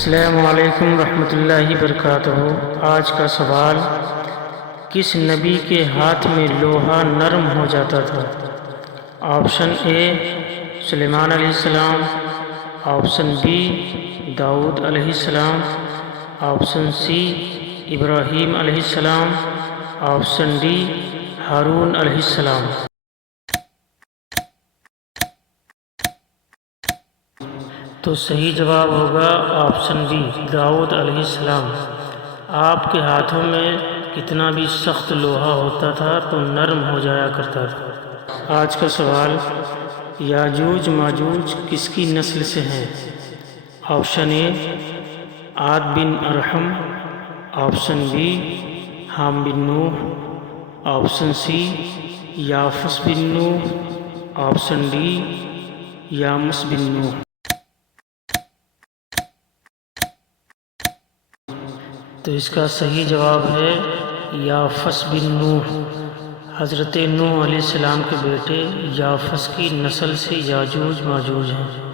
السلام علیکم ورحمۃ اللہ وبرکاتہ۔ آج کا سوال، کس نبی کے ہاتھ میں لوہا نرم ہو جاتا تھا؟ آپشن اے سلیمان علیہ السلام، آپشن بی داؤد علیہ السلام، آپشن سی ابراہیم علیہ السلام، آپشن ڈی ہارون علیہ السلام۔ تو صحیح جواب ہوگا آپشن بی داؤد علیہ السلام۔ آپ کے ہاتھوں میں کتنا بھی سخت لوہا ہوتا تھا تو نرم ہو جایا کرتا تھا۔ آج کا سوال، یاجوج ماجوج کس کی نسل سے ہیں؟ آپشن اے عاد بن ارحم، آپشن بی حام بن نوح، آپشن سی یافس بن نوح، آپشن ڈی یامس بن نوح۔ تو اس کا صحیح جواب ہے یافس بن نوح۔ حضرت نوح علیہ السلام کے بیٹے یافس کی نسل سے یاجوج ماجوج ہیں۔